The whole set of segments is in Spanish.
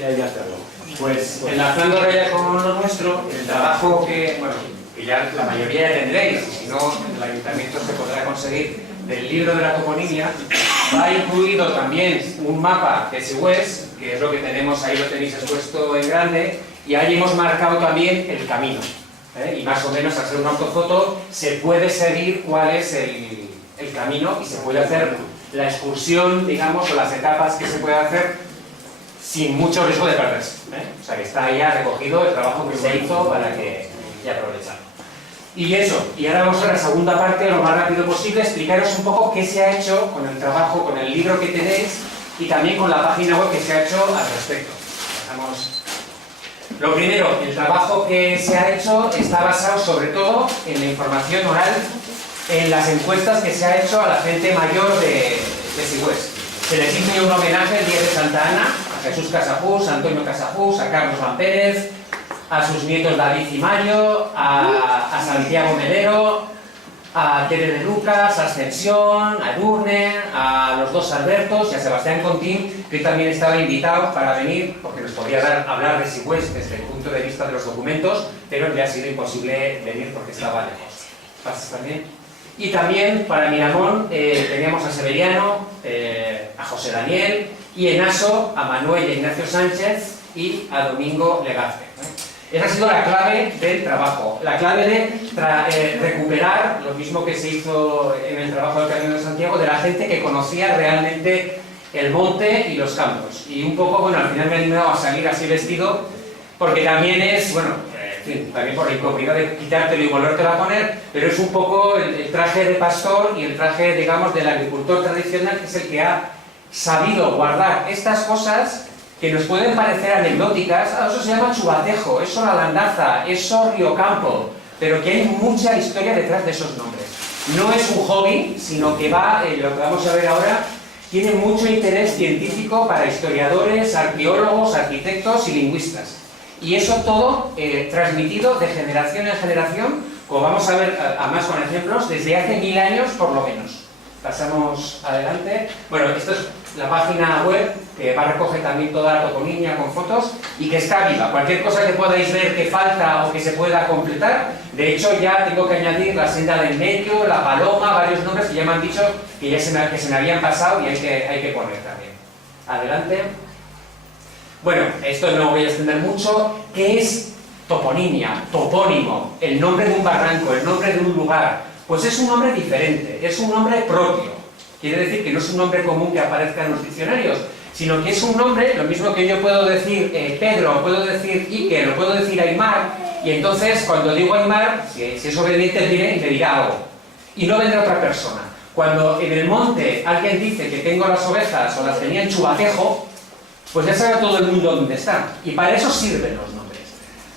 Ya está. Pues enlazándolo ya con lo nuestro, el trabajo que, bueno, que ya la mayoría ya tendréis, si no, el ayuntamiento se podrá conseguir, del libro de la toponimia, va incluido también un mapa de Sigüés, que es lo que tenemos ahí, lo tenéis expuesto en grande, y ahí hemos marcado también el camino. Y más o menos, al ser una autofoto, se puede seguir cuál es el camino y se puede hacer la excursión, digamos, o las etapas que se puede hacer sin mucho riesgo de perderse. O sea, que está ahí ya recogido el trabajo que se hizo para que ya aprovecharlo. Y eso, y ahora vamos a la segunda parte, lo más rápido posible, explicaros un poco qué se ha hecho con el trabajo, con el libro que tenéis y también con la página web que se ha hecho al respecto. Lo primero, el trabajo que se ha hecho está basado sobre todo en la información oral, en las encuestas que se ha hecho a la gente mayor de Sigüés. Se les hizo un homenaje el día de Santa Ana, a Jesús Casapús, a Antonio Casapús, a Carlos Van Pérez, a sus nietos David y Mario, a Santiago Melero, a Tere de Lucas, a Ascensión, a Edurne, a los dos Albertos y a Sebastián Contín, que también estaba invitado para venir, porque nos podría hablar de Sigüés desde el punto de vista de los documentos, pero le ha sido imposible venir porque estaba lejos. ¿Pasas también? Y también para Miramón teníamos a Severiano, a José Daniel, y en Aso a Manuel y Ignacio Sánchez y a Domingo Legazpi. Esa ha sido la clave del trabajo, la clave de recuperar lo mismo que se hizo en el trabajo del Camino de Santiago, de la gente que conocía realmente el monte y los campos. Y un poco, bueno, al final me he animado a salir así vestido, porque también es, bueno, en fin, también por la incomodidad de quitártelo y volvértelo a poner, pero es un poco el traje de pastor y el traje, digamos, del agricultor tradicional, que es el que ha sabido guardar estas cosas que nos pueden parecer anecdóticas. Eso se llama chubatejo, eso la landaza, eso Riocampo, pero que hay mucha historia detrás de esos nombres. No es un hobby, sino que va, lo que vamos a ver ahora, tiene mucho interés científico para historiadores, arqueólogos, arquitectos y lingüistas. Y eso todo transmitido de generación en generación, como vamos a ver además con ejemplos, desde hace 1000 años por lo menos. Pasamos adelante. Bueno, esto es la página web que va a recoger también toda la toponimia con fotos y que está viva. Cualquier cosa que podáis ver que falta o que se pueda completar, de hecho ya tengo que añadir la senda del medio, la paloma, varios nombres que ya me han dicho que se me habían pasado y hay que poner también. Adelante. Bueno, esto no voy a extender mucho. ¿Qué es toponimia? Topónimo, el nombre de un barranco, el nombre de un lugar. Pues es un nombre diferente, es un nombre propio. Quiere decir que no es un nombre común que aparezca en los diccionarios, sino que es un nombre, lo mismo que yo puedo decir Pedro, puedo decir Iker, o puedo decir Aymar, y entonces cuando digo Aymar, si es obediente, me dirá algo. Y no vendrá otra persona. Cuando en el monte alguien dice que tengo las ovejas o las tenía en Chubatejo, pues ya sabe todo el mundo dónde están. Y para eso sirven los nombres.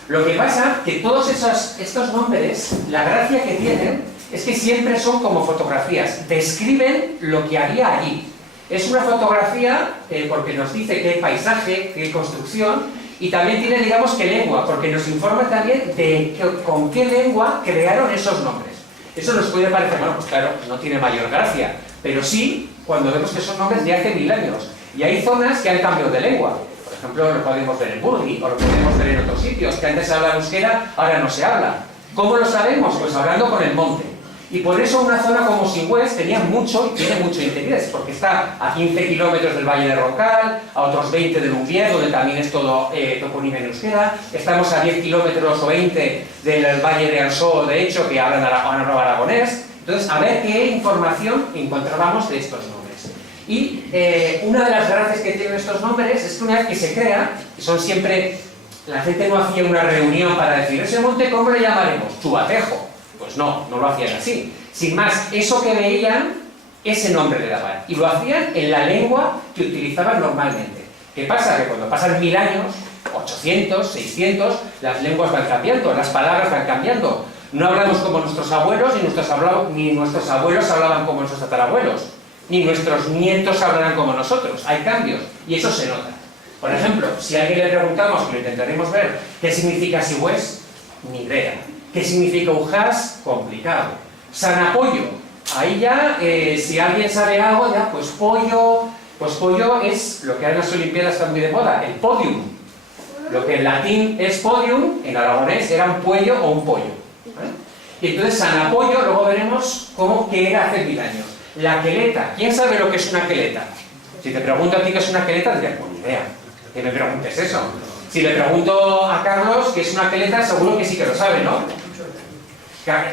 Lo que pasa que todos estos nombres, la gracia que tienen es que siempre son como fotografías, describen lo que había allí. Es una fotografía porque nos dice qué paisaje, qué construcción, y también tiene, digamos, qué lengua, porque nos informa también de con qué lengua crearon esos nombres. Eso nos puede parecer, bueno, pues claro, no tiene mayor gracia, pero sí cuando vemos que son nombres de hace 1000 años. Y hay zonas que han cambiado de lengua. Por ejemplo, lo podemos ver en Burgui, o lo podemos ver en otros sitios, que antes se hablaba euskera, ahora no se habla. ¿Cómo lo sabemos? Pues hablando con el monte. Y por eso una zona como Sigüés tenía mucho y tiene mucho interés, porque está a 15 kilómetros del Valle de Roncal, a otros 20 de Lumbier, donde también es todo toponimia en euskera. Estamos a 10 kilómetros o 20 del Valle de Ansó, de hecho, que hablan aragonés. Entonces, a ver qué información encontrábamos de estos nombres. Y una de las gracias que tienen estos nombres es que una vez que se crea, son siempre, la gente no hacía una reunión para decir, ese monte, ¿cómo le llamaremos? Chubatejo. Pues no lo hacían así. Sin más, eso que veían, ese nombre le daban. Y lo hacían en la lengua que utilizaban normalmente. ¿Qué pasa? Que cuando pasan 1000 años, 800, 600, las lenguas van cambiando, las palabras van cambiando. No hablamos como nuestros abuelos, ni nuestros abuelos hablaban como nuestros tatarabuelos, ni nuestros nietos hablarán como nosotros. Hay cambios, y eso se nota. Por ejemplo, si a alguien le preguntamos, que lo intentaremos ver, ¿qué significa Sigüés? Ni idea. ¿Qué significa Ujás? Complicado. San Apoyo. Ahí ya, si alguien sabe algo, ya, pues pollo es lo que ahora en las Olimpiadas está muy de moda, el podium. Lo que en latín es podium, en aragonés era un puello o un pollo. Y entonces San Apollo, luego veremos qué era hace 1000 años. La queleta. ¿Quién sabe lo que es una queleta? Si te pregunto a ti qué es una queleta, dirás, pues ni idea. Que me preguntes eso. Si le pregunto a Carlos qué es una queleta, seguro que sí que lo sabe, ¿no?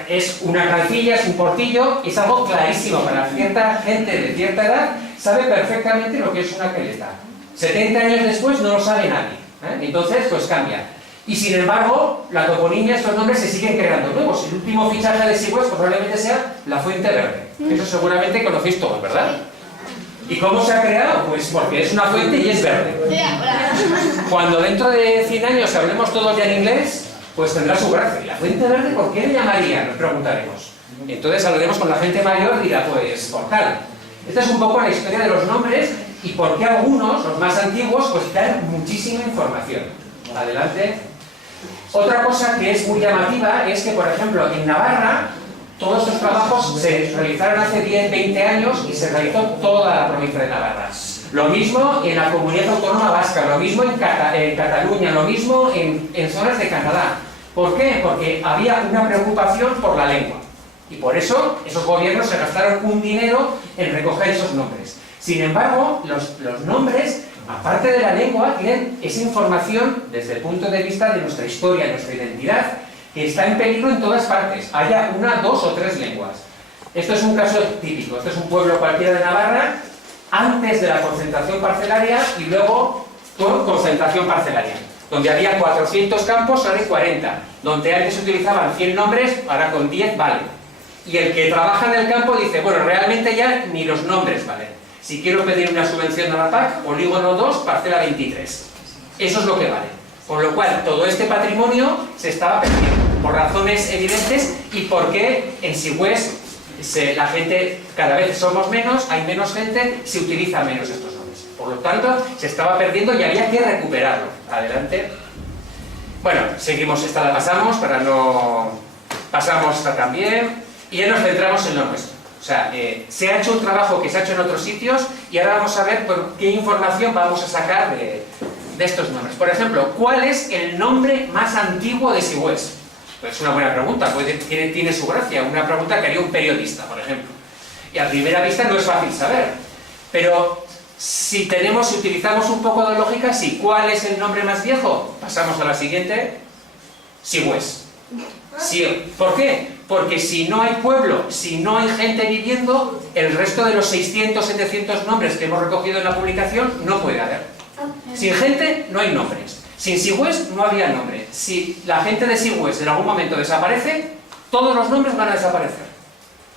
Es una calcilla, es un portillo, es algo clarísimo. Para cierta gente de cierta edad sabe perfectamente lo que es una queleta. 70 años después no lo sabe nadie. Entonces, pues cambia. Y sin embargo, la toponimia, estos nombres se siguen creando nuevos. El último fichaje de Sigües probablemente sea la Fuente Verde. Eso seguramente conocéis todos, ¿verdad? ¿Y cómo se ha creado? Pues porque es una fuente y es verde. Cuando dentro de 100 años hablemos todos ya en inglés, pues tendrá su gracia. ¿Y la Fuente Verde por qué le llamaría? Nos preguntaremos. Entonces hablaremos con la gente mayor y dirá, pues por tal. Esta es un poco la historia de los nombres y por qué algunos, los más antiguos, pues dan muchísima información. Adelante. Otra cosa que es muy llamativa es que, por ejemplo, en Navarra, todos estos trabajos se realizaron hace 10, 20 años y se realizó toda la provincia de Navarra. Lo mismo en la Comunidad Autónoma Vasca, lo mismo en Cataluña, lo mismo en zonas de Canadá. ¿Por qué? Porque había una preocupación por la lengua. Y por eso esos gobiernos se gastaron un dinero en recoger esos nombres. Sin embargo, los nombres, aparte de la lengua, tienen esa información desde el punto de vista de nuestra historia, de nuestra identidad, que está en peligro en todas partes, haya una, dos o tres lenguas. Esto es un caso típico. Esto es un pueblo cualquiera de Navarra, antes de la concentración parcelaria y luego con concentración parcelaria. Donde había 400 campos, ahora hay 40. Donde antes se utilizaban 100 nombres, ahora con 10 vale. Y el que trabaja en el campo dice, bueno, realmente ya ni los nombres valen. Si quiero pedir una subvención a la PAC, polígono 2, parcela 23. Eso es lo que vale. Con lo cual, todo este patrimonio se estaba perdiendo, por razones evidentes, y porque en Sigües la gente, cada vez somos menos, hay menos gente, se utiliza menos estos nombres. Por lo tanto, se estaba perdiendo y había que recuperarlo. Adelante. Bueno, seguimos, esta la pasamos, para no... Pasamos esta también, y ya nos centramos en lo nuestro. O sea, se ha hecho un trabajo que se ha hecho en otros sitios, y ahora vamos a ver qué información vamos a sacar de estos nombres. Por ejemplo, ¿cuál es el nombre más antiguo de Sigües? Pues es una buena pregunta, pues tiene su gracia, una pregunta que haría un periodista, por ejemplo. Y a primera vista no es fácil saber, pero si utilizamos un poco de lógica, sí. ¿Cuál es el nombre más viejo? Pasamos a la siguiente. Sigües. Sí. ¿Por qué? Porque si no hay pueblo, si no hay gente viviendo, el resto de los 600, 700 nombres que hemos recogido en la publicación no puede haber. Sin gente no hay nombres. Sin Sigües no había nombre. Si la gente de Sigües en algún momento desaparece, todos los nombres van a desaparecer.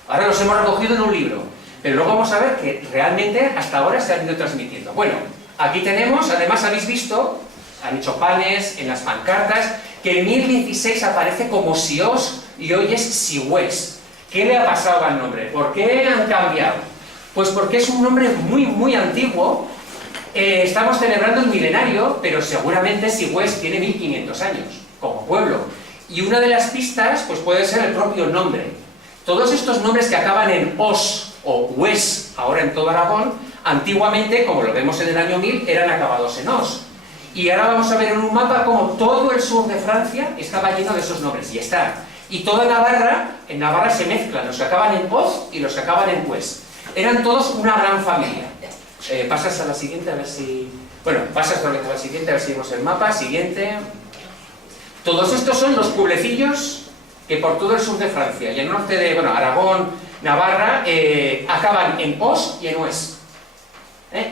Ahora los hemos recogido en un libro, pero luego vamos a ver que realmente hasta ahora se han ido transmitiendo. Bueno, aquí tenemos, además habéis visto, han hecho panes en las pancartas, que en 1016 aparece como Sios y hoy es Sigües. ¿Qué le ha pasado al nombre? ¿Por qué han cambiado? Pues porque es un nombre muy, muy antiguo. Estamos celebrando el milenario, pero seguramente Sigües tiene 1500 años, como pueblo. Y una de las pistas, pues puede ser el propio nombre. Todos estos nombres que acaban en os o hues, ahora en todo Aragón, antiguamente, como lo vemos en el año 1000, eran acabados en os. Y ahora vamos a ver en un mapa cómo todo el sur de Francia estaba lleno de esos nombres, y está. Y toda Navarra, en Navarra se mezclan los que acaban en os y los que acaban en hues. Eran todos una gran familia. Pasas a la siguiente a ver si... Bueno, pasas a la siguiente a ver si vemos el mapa. Siguiente. Todos estos son los pueblecillos que por todo el sur de Francia y el norte de, bueno, Aragón, Navarra, acaban en os y en hues.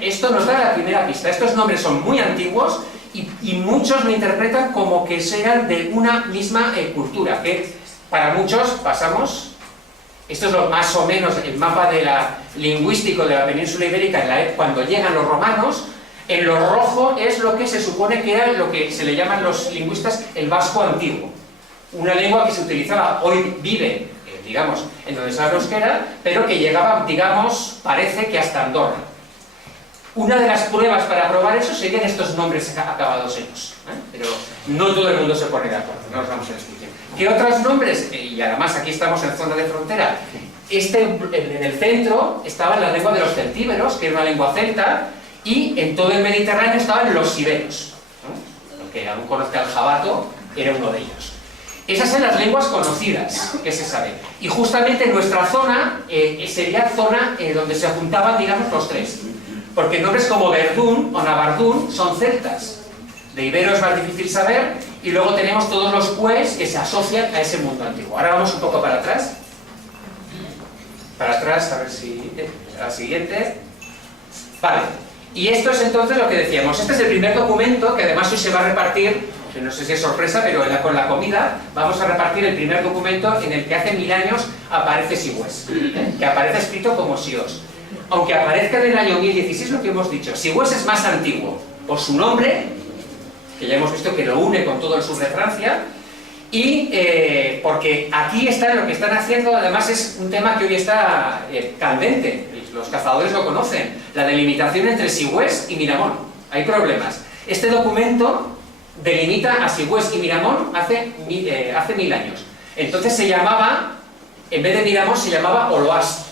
Esto nos da la primera pista. Estos nombres son muy antiguos y muchos lo interpretan como que sean de una misma cultura, que para muchos pasamos... Esto es lo más o menos el mapa lingüístico de la península ibérica cuando llegan los romanos. En lo rojo es lo que se supone que era lo que se le llaman los lingüistas el vasco antiguo. Una lengua que se utilizaba, hoy vive, digamos, en donde está la euskera, pero que llegaba, digamos, parece que hasta Andorra. Una de las pruebas para probar eso serían estos nombres acabados en os. Pero no todo el mundo se pone de acuerdo, no nos vamos a discutir. ¿Qué otros nombres? Y además aquí estamos en zona de frontera. En el centro estaba la lengua de los celtíberos, que era una lengua celta, y en todo el Mediterráneo estaban los iberos. que aún conozca el jabato, era uno de ellos. Esas son las lenguas conocidas, que se sabe. Y justamente nuestra zona sería zona donde se juntaban, digamos, los tres. Porque nombres como Verdún o Navardún son celtas. De ibero es más difícil saber, y luego tenemos todos los pues que se asocian a ese mundo antiguo. Ahora vamos un poco para atrás. Para atrás, a ver si... a la siguiente. Vale. Y esto es entonces lo que decíamos. Este es el primer documento que además hoy se va a repartir, que no sé si es sorpresa, pero con la comida vamos a repartir el primer documento en el que hace 1000 años aparece Sigüés, que aparece escrito como Sios. Aunque aparezca en el año 1016, lo que hemos dicho, Sigüés es más antiguo por su nombre, que ya hemos visto que lo une con todo el sur de Francia, y porque aquí está lo que están haciendo, además es un tema que hoy está candente, los cazadores lo conocen, la delimitación entre Sigüés y Miramón. Hay problemas. Este documento delimita a Sigüés y Miramón hace 1000 años. Entonces se llamaba, en vez de Miramón, se llamaba Oloas,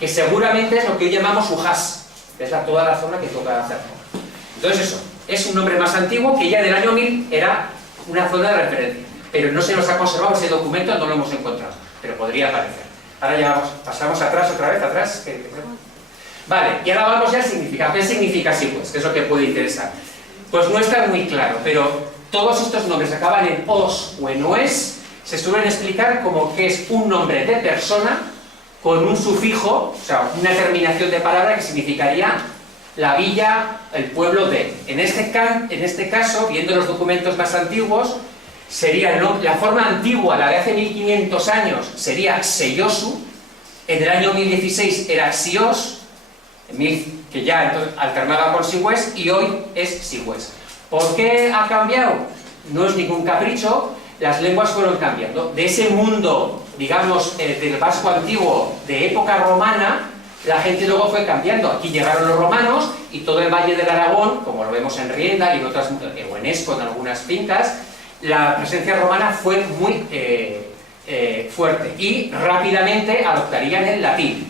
que seguramente es lo que hoy llamamos Ujás, que es toda la zona que toca hacer. Entonces eso, es un nombre más antiguo que ya del año 1000 era una zona de referencia, pero no se nos ha conservado ese documento, no lo hemos encontrado, pero podría aparecer. Ahora ya pasamos atrás, otra vez, atrás. Vale, y ahora vamos ya al significado. ¿Qué significa Sigüés? Que es lo que puede interesar. Pues no está muy claro, pero todos estos nombres que acaban en os o en oes se suelen explicar como que es un nombre de persona con un sufijo, o sea, una terminación de palabra que significaría la villa, el pueblo de. En este caso, viendo los documentos más antiguos, sería la forma antigua, la de hace 1500 años, sería Seyosu, en el año 1016 era Sios, que ya entonces alternaba con Sigüés, y hoy es Sigüés. ¿Por qué ha cambiado? No es ningún capricho, las lenguas fueron cambiando. De ese mundo, digamos, del vasco antiguo, de época romana, la gente luego fue cambiando. Aquí llegaron los romanos y todo el Valle del Aragón, como lo vemos en Rienda y en otras, o en Esco, en algunas fincas, la presencia romana fue muy fuerte y rápidamente adoptarían el latín.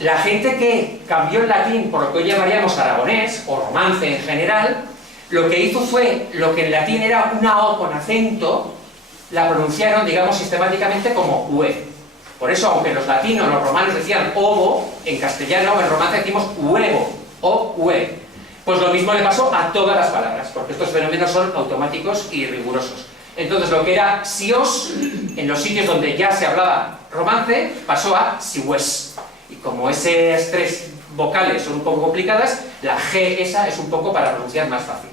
La gente que cambió el latín por lo que hoy llamaríamos aragonés o romance en general, lo que hizo fue lo que en latín era una O con acento, la pronunciaron, digamos, sistemáticamente como UE. Por eso, aunque los latinos, los romanos decían ovo, en castellano o en romance decimos huevo o ue. Pues lo mismo le pasó a todas las palabras, porque estos fenómenos son automáticos y rigurosos. Entonces lo que era sios, en los sitios donde ya se hablaba romance, pasó a sigüés. Y como esas tres vocales son un poco complicadas, la G esa es un poco para pronunciar más fácil.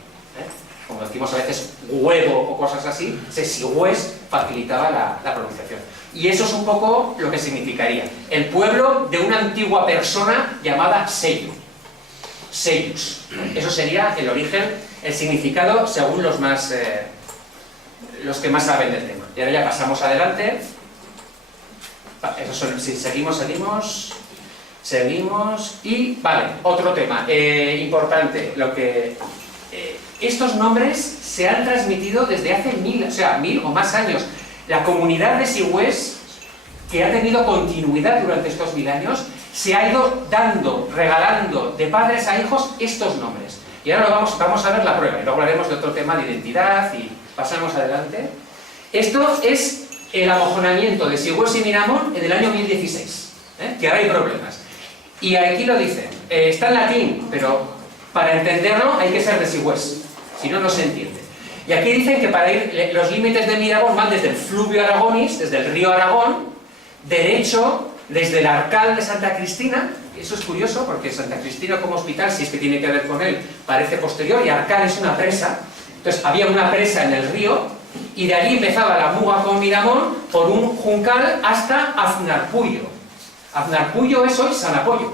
Como decimos a veces huevo o cosas así, ese sigüés facilitaba la pronunciación. Y eso es un poco lo que significaría. El pueblo de una antigua persona llamada Seyu. Seyus. Eso sería el origen, el significado según los que más saben del tema. Y ahora ya pasamos adelante. Eso son, si seguimos y vale, otro tema importante, lo que estos nombres se han transmitido desde hace 1000 o más años. La comunidad de Sigüés, que ha tenido continuidad durante estos 1000 años, se ha ido dando, regalando de padres a hijos estos nombres. Y ahora vamos a ver la prueba, y luego hablaremos de otro tema de identidad y pasamos adelante. Esto es el amojonamiento de Sigüés y Miramón en el año 1016, que ahora hay problemas. Y aquí lo dice, está en latín, pero para entenderlo hay que ser de Sigüés, si no, no se entiende. Y aquí dicen que para ir, los límites de Miramón van desde el fluvio Aragonis, desde el río Aragón, derecho desde el Arcal de Santa Cristina. Eso es curioso porque Santa Cristina como hospital, si es que tiene que ver con él, parece posterior, y Arcal es una presa. Entonces había una presa en el río y de allí empezaba la muga con Miramón por un juncal hasta Aznarpullo. Aznarpullo es hoy San Apoyo,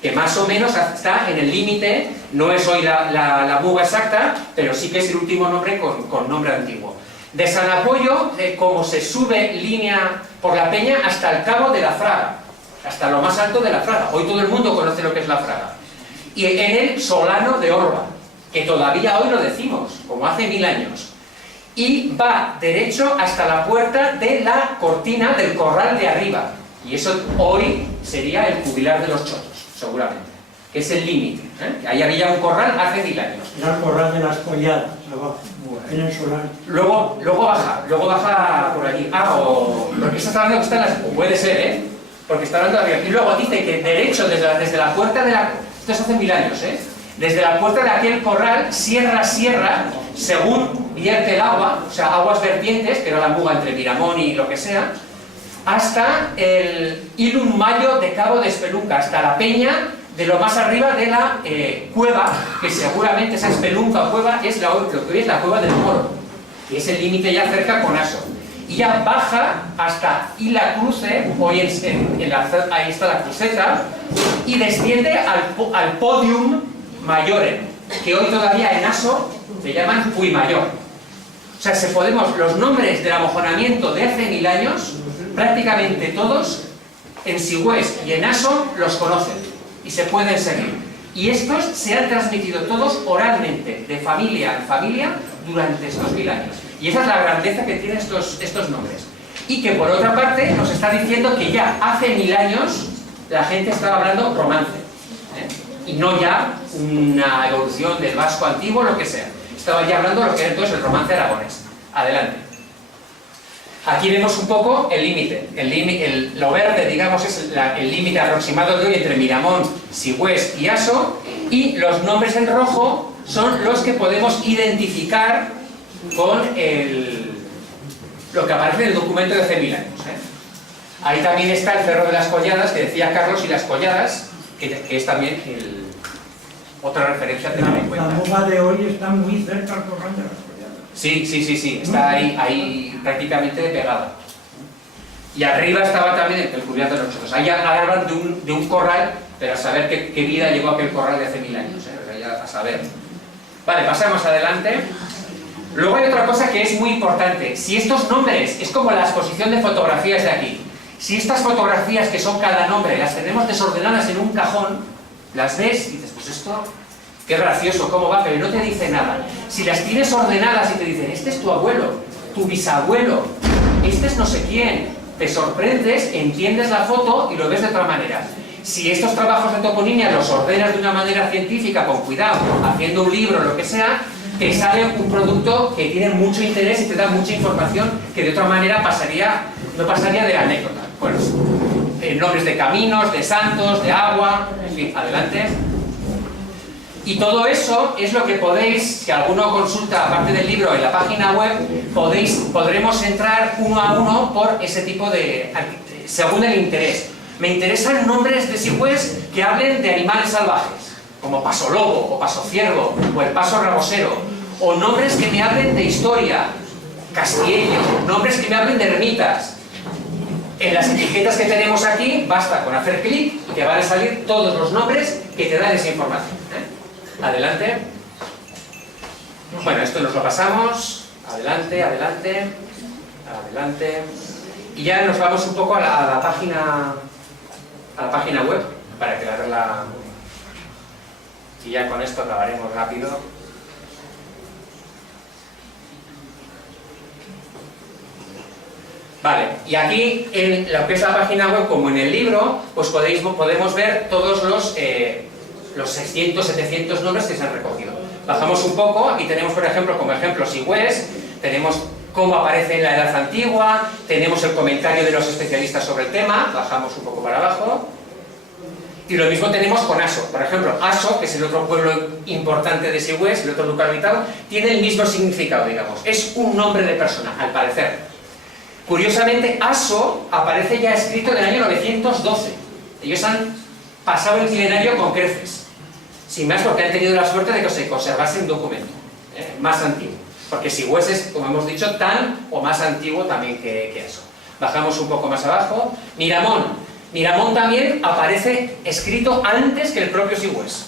que más o menos está en el límite, no es hoy la muga exacta, pero sí que es el último nombre con nombre antiguo. De San Apoyo, como se sube línea por la peña hasta el cabo de la Fraga, hasta lo más alto de la Fraga. Hoy todo el mundo conoce lo que es la Fraga. Y en el Solano de Orba, que todavía hoy lo decimos, como hace 1000 años. Y va derecho hasta la puerta de la cortina del corral de arriba. Y eso hoy sería el jubilar de los chotos, seguramente. que es el límite. Ahí había un corral hace 1000 años. Era el corral de las Colladas, abajo, en el solar. Luego baja por allí. Porque está hablando que está en las... Puede ser, porque está hablando de arriba. Y luego dice que derecho desde la puerta de la... Esto es hace 1000 años, desde la puerta de aquel corral, sierra, según vierte el agua, o sea, aguas vertientes, que era la muga entre Miramón y lo que sea, hasta el Ilum Mayo de Cabo de Espelunca, hasta la peña de lo más arriba de la cueva, que seguramente esa espelunca o cueva es lo que hoy es la cueva del Moro, que es el límite ya cerca con Aso. Y ya baja hasta Ila Cruce, hoy ahí está la cruceta, y desciende al Podium Mayore, que hoy todavía en Aso se llaman Puimayor. O sea, los nombres del amojonamiento de hace 1000 años, prácticamente todos, en Sigüés y en Aso los conocen y se pueden seguir. Y estos se han transmitido todos oralmente, de familia en familia, durante estos 1000 años. Y esa es la grandeza que tienen estos nombres. Y que por otra parte nos está diciendo que ya hace 1000 años la gente estaba hablando romance. Y no ya una evolución del vasco antiguo, lo que sea. Estaba ya hablando de lo que era entonces el romance aragonés. Adelante. Aquí vemos un poco el límite. Lo verde, digamos, es el límite aproximado de hoy entre Miramón, Sigüés y Aso. Y los nombres en rojo son los que podemos identificar con lo que aparece en el documento de hace 1000 años. Ahí también está el Cerro de las Colladas, que decía Carlos, y las Colladas, que es también otra referencia a tener en cuenta. La muga de hoy está muy cerca al corral de las Colladas. Sí, está ahí prácticamente pegada. Y arriba estaba también el cubierto de nosotros. Ahí hablan de un corral, pero a saber qué vida llevó aquel corral de hace 1000 años, o sea, ya a saber. Vale, pasamos adelante. Luego hay otra cosa que es muy importante. Si estos nombres, es como la exposición de fotografías de aquí, si estas fotografías que son cada nombre las tenemos desordenadas en un cajón, las ves y dices, pues esto, qué gracioso, cómo va, pero no te dice nada. Si las tienes ordenadas y te dicen, este es tu abuelo, tu bisabuelo, este es no sé quién, te sorprendes, entiendes la foto y lo ves de otra manera. Si estos trabajos de toponimia los ordenas de una manera científica, con cuidado, haciendo un libro, lo que sea, te sale un producto que tiene mucho interés y te da mucha información que de otra manera no pasaría de la anécdota. Bueno, nombres de caminos, de santos, de agua, en fin, adelante. Y todo eso es lo que podéis, si alguno consulta aparte del libro en la página web, podremos entrar uno a uno por ese tipo según el interés. Me interesan nombres de Sigüés que hablen de animales salvajes, como Paso Lobo, o Paso Ciervo, o el Paso Rabosero, o nombres que me hablen de historia, Castillejo, nombres que me hablen de ermitas. En las etiquetas que tenemos aquí, basta con hacer clic y te van a salir todos los nombres que te dan esa información. Adelante. Bueno, esto nos lo pasamos. Adelante. Y ya nos vamos un poco a la página web para crearla. Y ya con esto acabaremos rápido. Vale, y aquí en lo que es la página web, como en el libro, pues podemos ver todos los 600, 700 nombres que se han recogido. Bajamos un poco, aquí tenemos, por ejemplo, como ejemplo Sigüés, tenemos cómo aparece en la Edad Antigua, tenemos el comentario de los especialistas sobre el tema, bajamos un poco para abajo. Y lo mismo tenemos con Aso. Por ejemplo, Aso, que es el otro pueblo importante de Sigüés, el otro lugar habitado, tiene el mismo significado, digamos. Es un nombre de persona, al parecer. Curiosamente, Aso aparece ya escrito en el año 912. Ellos han pasado el milenario con creces. Sin más, porque han tenido la suerte de que se conservase un documento más antiguo. Porque Sigüés es, como hemos dicho, tan o más antiguo también que Aso. Bajamos un poco más abajo. Miramón. Miramón también aparece escrito antes que el propio Sigüés.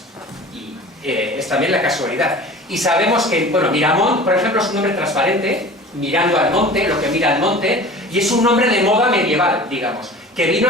Y es también la casualidad. Y sabemos que, bueno, Miramón, por ejemplo, es un nombre transparente, mirando al monte, lo que mira al monte, y es un nombre de moda medieval, digamos, que vino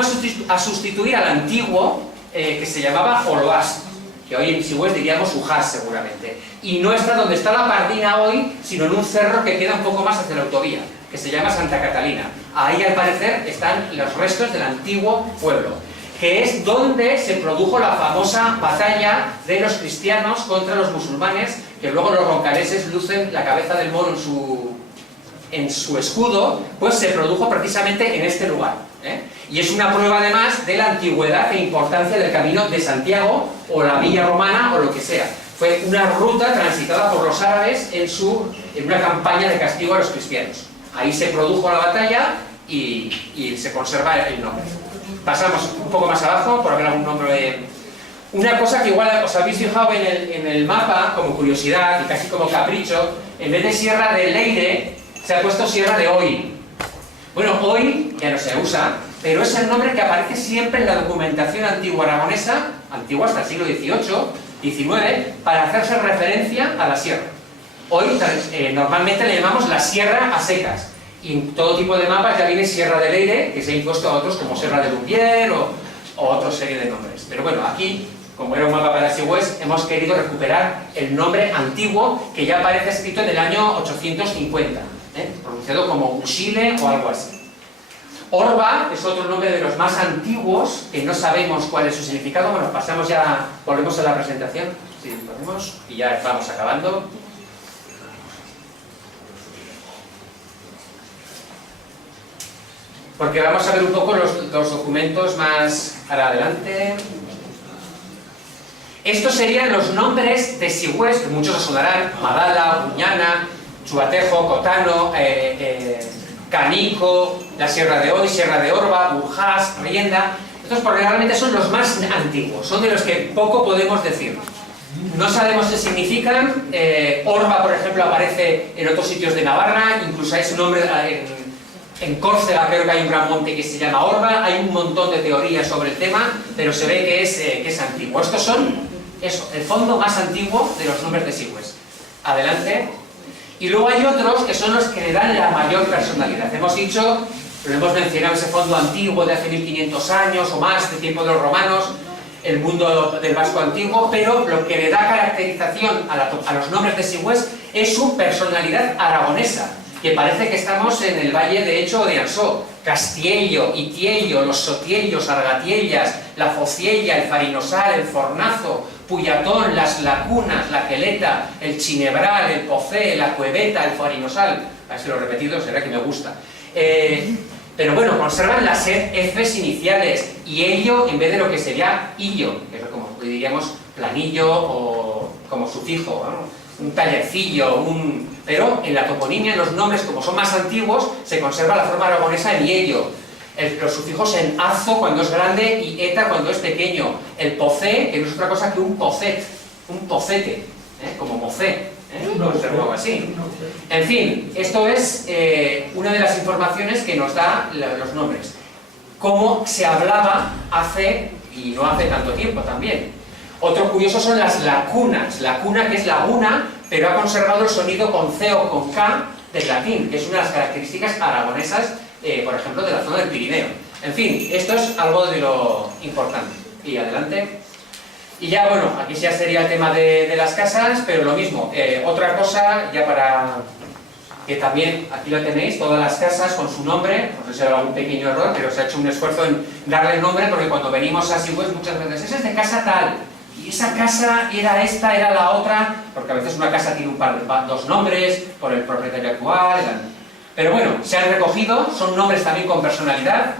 a sustituir al antiguo que se llamaba Oloast, que hoy en Sigüés diríamos Ujás seguramente. Y no está donde está la Pardina hoy, sino en un cerro que queda un poco más hacia la autovía, que se llama Santa Catalina. Ahí al parecer están los restos del antiguo pueblo. que es donde se produjo la famosa batalla de los cristianos contra los musulmanes, que luego los roncaleses lucen la cabeza del mono en su escudo, pues se produjo precisamente en este lugar, ¿eh? Y es una prueba además de la antigüedad e importancia del Camino de Santiago, o la Villa Romana, o lo que sea. Fue una ruta transitada por los árabes en una campaña de castigo a los cristianos. Ahí se produjo la batalla y se conserva el nombre. Pasamos un poco más abajo, por ver algún nombre. Una cosa que igual os habéis fijado en el mapa, como curiosidad y casi como capricho, en vez de Sierra de Leire, se ha puesto Sierra de Hoy. Bueno, hoy ya no se usa, pero es el nombre que aparece siempre en la documentación antigua aragonesa, antigua hasta el siglo XVIII, XIX, para hacerse referencia a la sierra. Hoy normalmente le llamamos la Sierra a secas. Y en todo tipo de mapas ya viene Sierra de Leire, que se ha impuesto a otros como Sierra de Lumbier o otra serie de nombres. Pero bueno, aquí, como era un mapa para Sigüés, hemos querido recuperar el nombre antiguo que ya aparece escrito en el año 850, pronunciado como Uxile o algo así. Orba es otro nombre de los más antiguos, que no sabemos cuál es su significado. Bueno, pasamos ya, volvemos a la presentación, si podemos, y ya vamos acabando. Porque vamos a ver un poco los documentos más para adelante. Estos serían los nombres de Sigüés, que muchos os sonarán: Madala, Uñana, Chuatejo, Cotano, Canico, la Sierra de Hoy, Sierra de Orba, Burjás, Rienda. Estos realmente son los más antiguos, son de los que poco podemos decir. No sabemos qué significan. Orba, por ejemplo, aparece en otros sitios de Navarra, incluso hay su nombre en Córcega, creo que hay un gran monte que se llama Orba. Hay un montón de teorías sobre el tema, pero se ve que es antiguo. Estos son, el fondo más antiguo de los nombres de Sigüés. Adelante. Y luego hay otros que son los que le dan la mayor personalidad. Hemos dicho, lo hemos mencionado, ese fondo antiguo de hace 1500 años o más, de tiempo de los romanos, el mundo del vasco antiguo, pero lo que le da caracterización a los nombres de Sigüés es su personalidad aragonesa, que parece que estamos en el valle de Hecho o de Ansó. Castiello, Itiello, los Sotiellos, Argatiellas, la Fociella, el Farinosal, el Fornazo, Puyatón, las Lacunas, la Queleta, el Chinebral, el Pocé, la Cueveta, el Farinosal. A ver si lo he repetido, será que me gusta. Pero bueno, conservan las Fs iniciales y ello en vez de lo que sería illo, que es como diríamos planillo o como sufijo, ¿no? Un tallercillo, pero en la toponimia, en los nombres, como son más antiguos, se conserva la forma aragonesa en ello. Los sufijos en azo cuando es grande y eta cuando es pequeño. El pocé, que no es otra cosa que un pocet, un pocete, como mocé, algo así. En fin, esto es una de las informaciones que nos da los nombres. Cómo se hablaba hace, y no hace tanto tiempo también. Otro curioso son las lacunas. Lacuna, que es laguna, pero ha conservado el sonido con C o con K del latín, que es una de las características aragonesas, por ejemplo, de la zona del Pirineo. En fin, esto es algo de lo importante. Y adelante. Y ya, bueno, aquí ya sería el tema de las casas, pero lo mismo. Otra cosa, ya para que también, aquí lo tenéis, todas las casas con su nombre. No sé si hay algún pequeño error, pero se ha hecho un esfuerzo en darle el nombre, porque cuando venimos a Sigüés muchas veces, esa es de casa tal. Y esa casa era esta, era la otra, porque a veces una casa tiene dos nombres, por el propietario actual. Pero bueno, se han recogido, son nombres también con personalidad.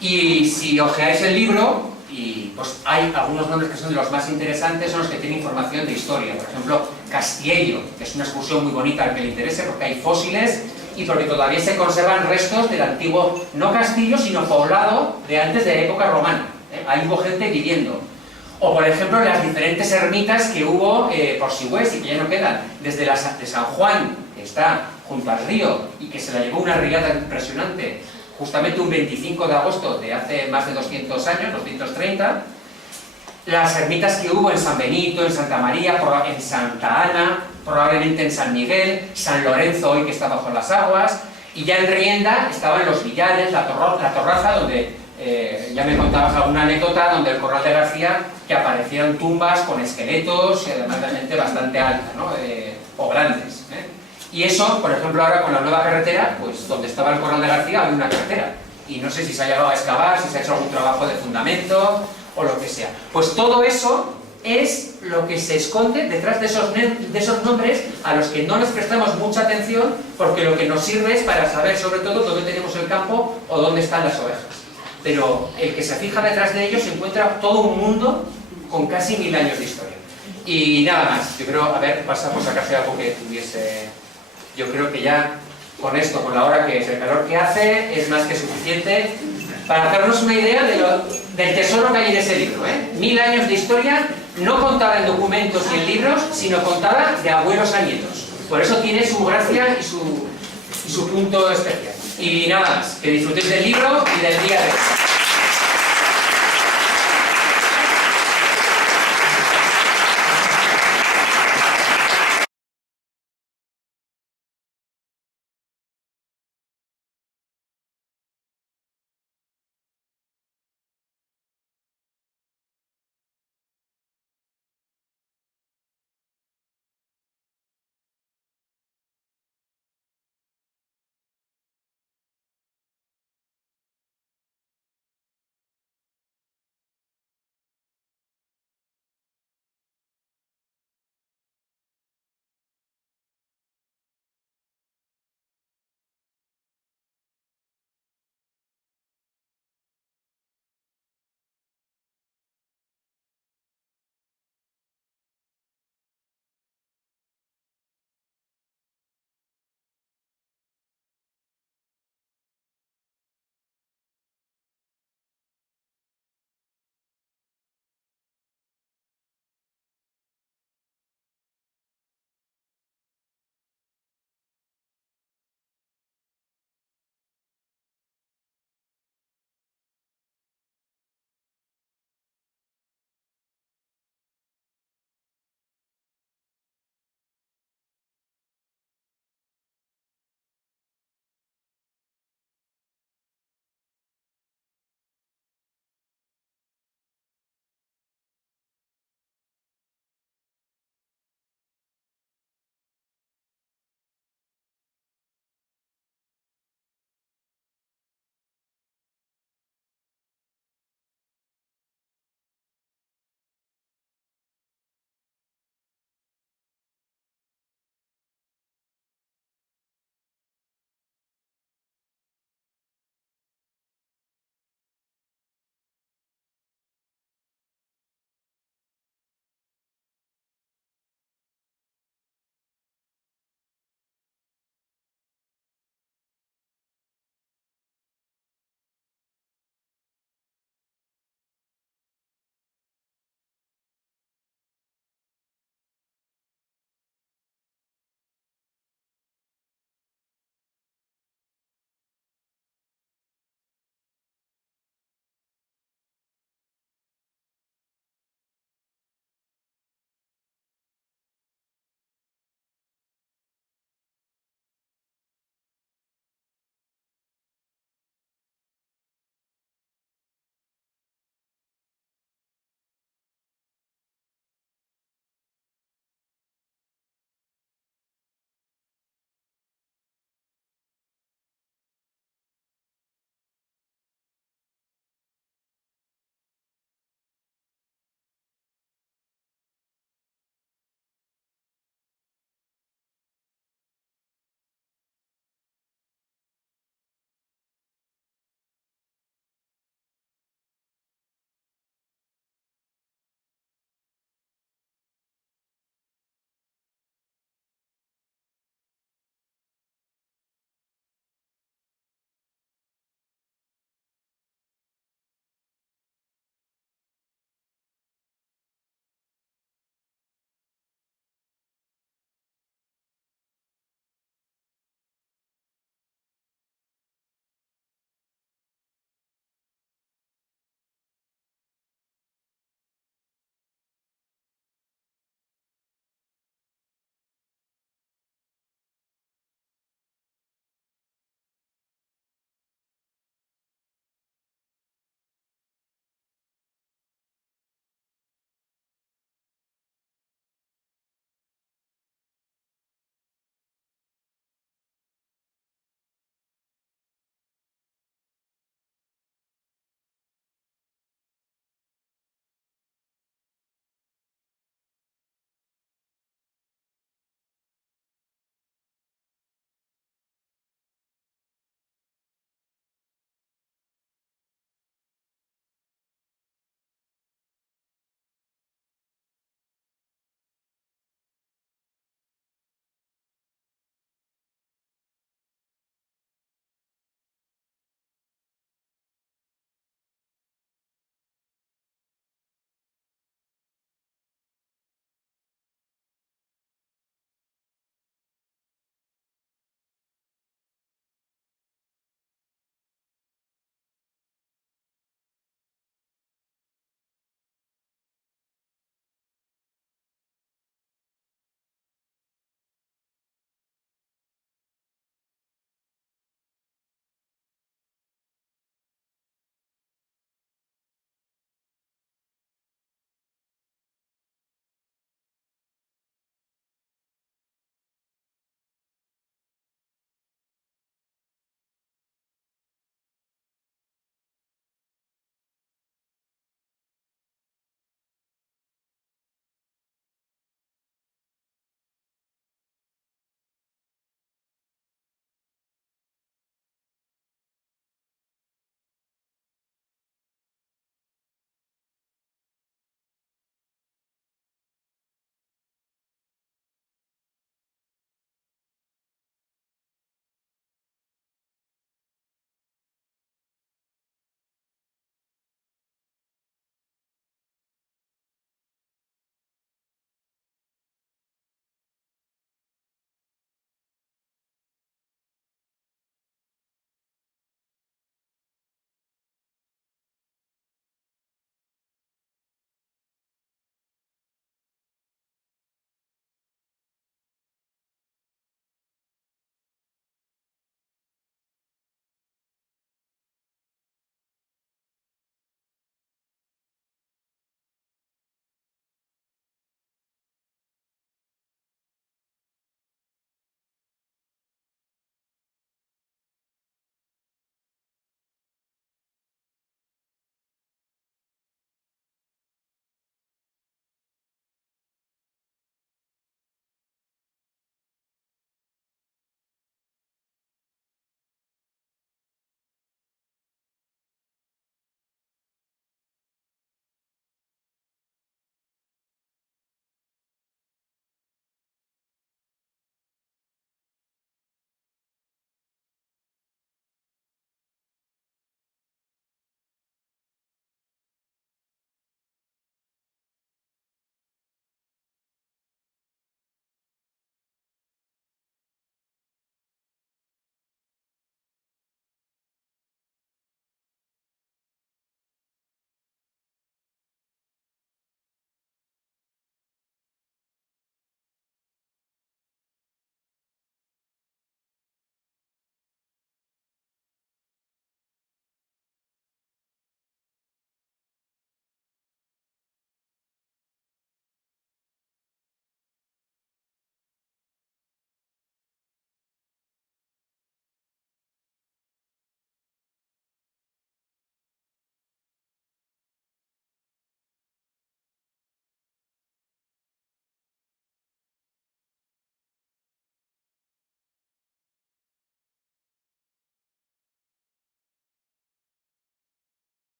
Y si ojeáis el libro, pues hay algunos nombres que son de los más interesantes, son los que tienen información de historia. Por ejemplo, Castiello, que es una excursión muy bonita al que le interese, porque hay fósiles y porque todavía se conservan restos del antiguo, no castillo, sino poblado de antes de la época romana. Ahí hubo gente viviendo. O, por ejemplo, las diferentes ermitas que hubo por Sigüés y que ya no quedan. Desde la de San Juan, que está junto al río y que se la llevó una riada impresionante, justamente un 25 de agosto de hace más de 200 años, 230. Las ermitas que hubo en San Benito, en Santa María, en Santa Ana, probablemente en San Miguel, San Lorenzo, hoy que está bajo las aguas, y ya en Rienda estaban los Villares, la Torraza, donde ya me contabas alguna anécdota, donde el Corral de García, que aparecieron tumbas con esqueletos y además de gente bastante alta, ¿no? O grandes. Y eso, por ejemplo, ahora con la nueva carretera, pues donde estaba el Corral de García había una carretera. y no sé si se ha llegado a excavar, si se ha hecho algún trabajo de fundamento o lo que sea. Pues todo eso es lo que se esconde detrás de esos nombres a los que no les prestamos mucha atención, porque lo que nos sirve es para saber sobre todo dónde tenemos el campo o dónde están las ovejas. Pero el que se fija detrás de ellos se encuentra todo un mundo con casi 1000 años de historia. Y nada más, yo creo, a ver, pasamos a casi algo que tuviese... Yo creo que ya con esto, con la hora que es, el calor que hace, es más que suficiente para hacernos una idea del tesoro que hay en ese libro, ¿eh? 1000 años de historia, no contada en documentos y en libros, sino contada de abuelos a nietos. Por eso tiene su gracia y su punto especial. Y nada más, que disfrutéis del libro y del día de hoy.